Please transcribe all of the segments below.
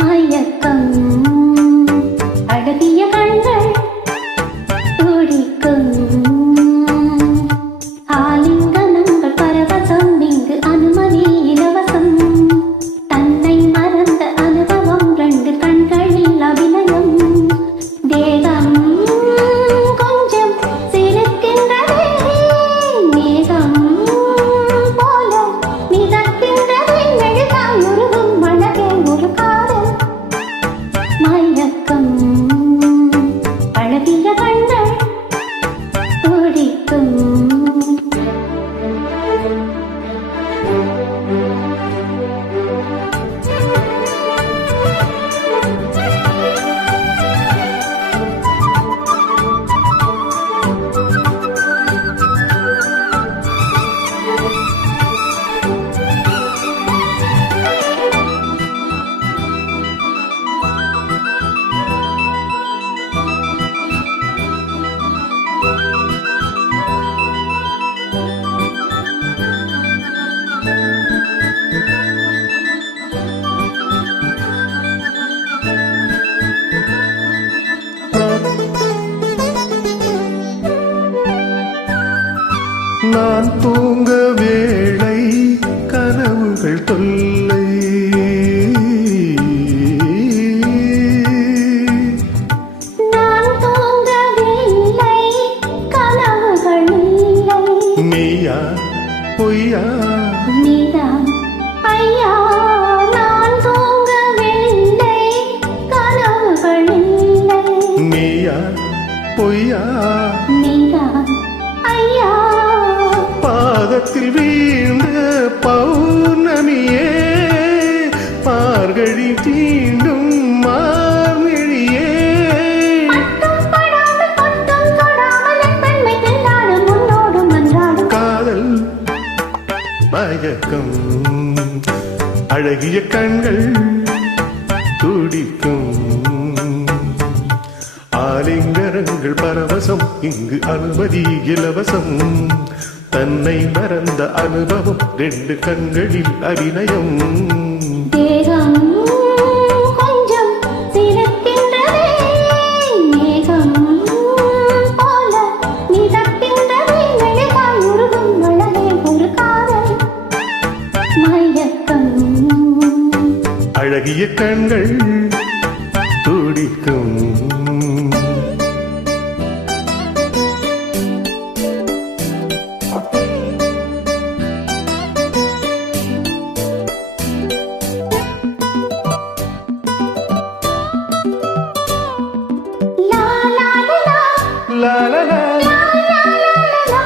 மயக்கம் அழகிய கண்கள் துடிக்கும் ஆலிங்கனங்கள் பரவசம் இங்கு அனுமதி இலவசம் தன்னை மறந்த அனுபவம் ரெண்டு கண்களில் அபிநயம் தேகம் கொஞ்சம் சிரிக்கின்றதே மேகம் போல மிதக்கின்றதே மெழுகாய் உருகும் அழகே ஒரு காதல் மயக்கம் அழகிய கண்கள் துடிக்கும் நான் தூங்க வேளை கனவுகள் தொல்லை நான் தூங்கவில்லை கனவுகள் இல்லை மெய்யா பொய்யா நீதான் ஐயா நான் தூங்கவில்லை கனவுகள் இல்லை மெய்யா பொய்யா நீதான் ஐயா பாதத்தில் வீழ்ந்த பௌர்ணமியே மார்கழி தீண்டும் மார்கழியே பட்டும் படாமல் பட்டும் தொடாமல் என் பெண்மை திண்டாடும் உன்னோடும் அன்றாடும் காதல் மயக்கம் அழகிய கண்கள் துடிக்கும் ஆலிங்கரங்கள் பரவசம் இங்கு அனுமதி இலவசம் தன்னை மறந்த அனுபவம் ரெண்டு கண்களில் அபிநயம் தேகம் கொஞ்சம் சிரிக்கின்றதே மேகம் போல மிதக்கின்றதே மெழுகாய் உருகும் அழகே ஒரு காதல் மயக்கம் அழகிய கண்கள் துடிக்கும் லா லா லா லா லா லா லா லா லா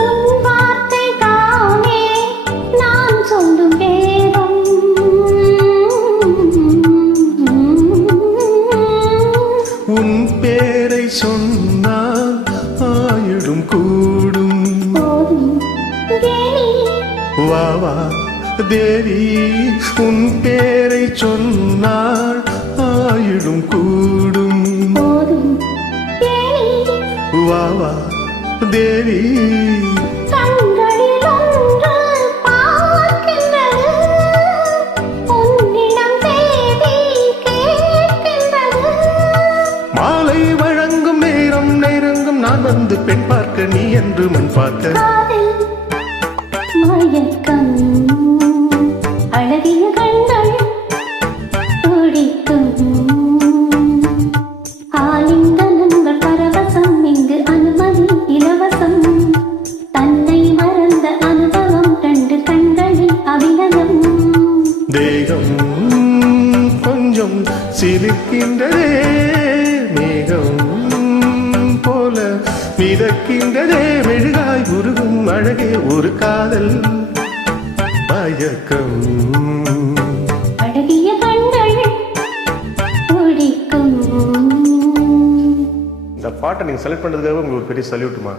உன் வார்த்தை தானே நான் சொல்லும் வேதம் உன் பேரை சொன்னால் ஆயிடும் கூடும் போதும் கேலி வா வா தேவி உன் பேரை சொன்னால் ஆயிடும் கூடும் போதும் கேலி வா வா தேவி கண்களில் ஒன்று பார்க்கின்றது உன்னிடம் தேடி கேட்கின்றது மாலை வழங்கும் நேரம் நெருங்கும் நான் வந்து பெண் பார்க்க நீ என்று மண் பார்க்க காதல் மயக்கம் அழகிய கண்கள் துடிக்கும் ஆலிங்கனங்கள் பரவசம் இங்கு அனுமதி இலவசம் தன்னை மறந்த அனுபவம் ரெண்டு கண்களில் அபிநயம் தேகம் கொஞ்சம் சிரிக்கின்றதே மேகம் போல மிதக்கின்றதே மெழுகாய் உருகும் அழகே ஒரு காதல் மயக்கம் அழகிய கண்கள் துடிக்கும் இந்த பாட்டை நீங்கள் செலக்ட் பண்ணுறதுக்காக உங்களுக்கு ஒரு பெரிய சல்யூட்டுமா.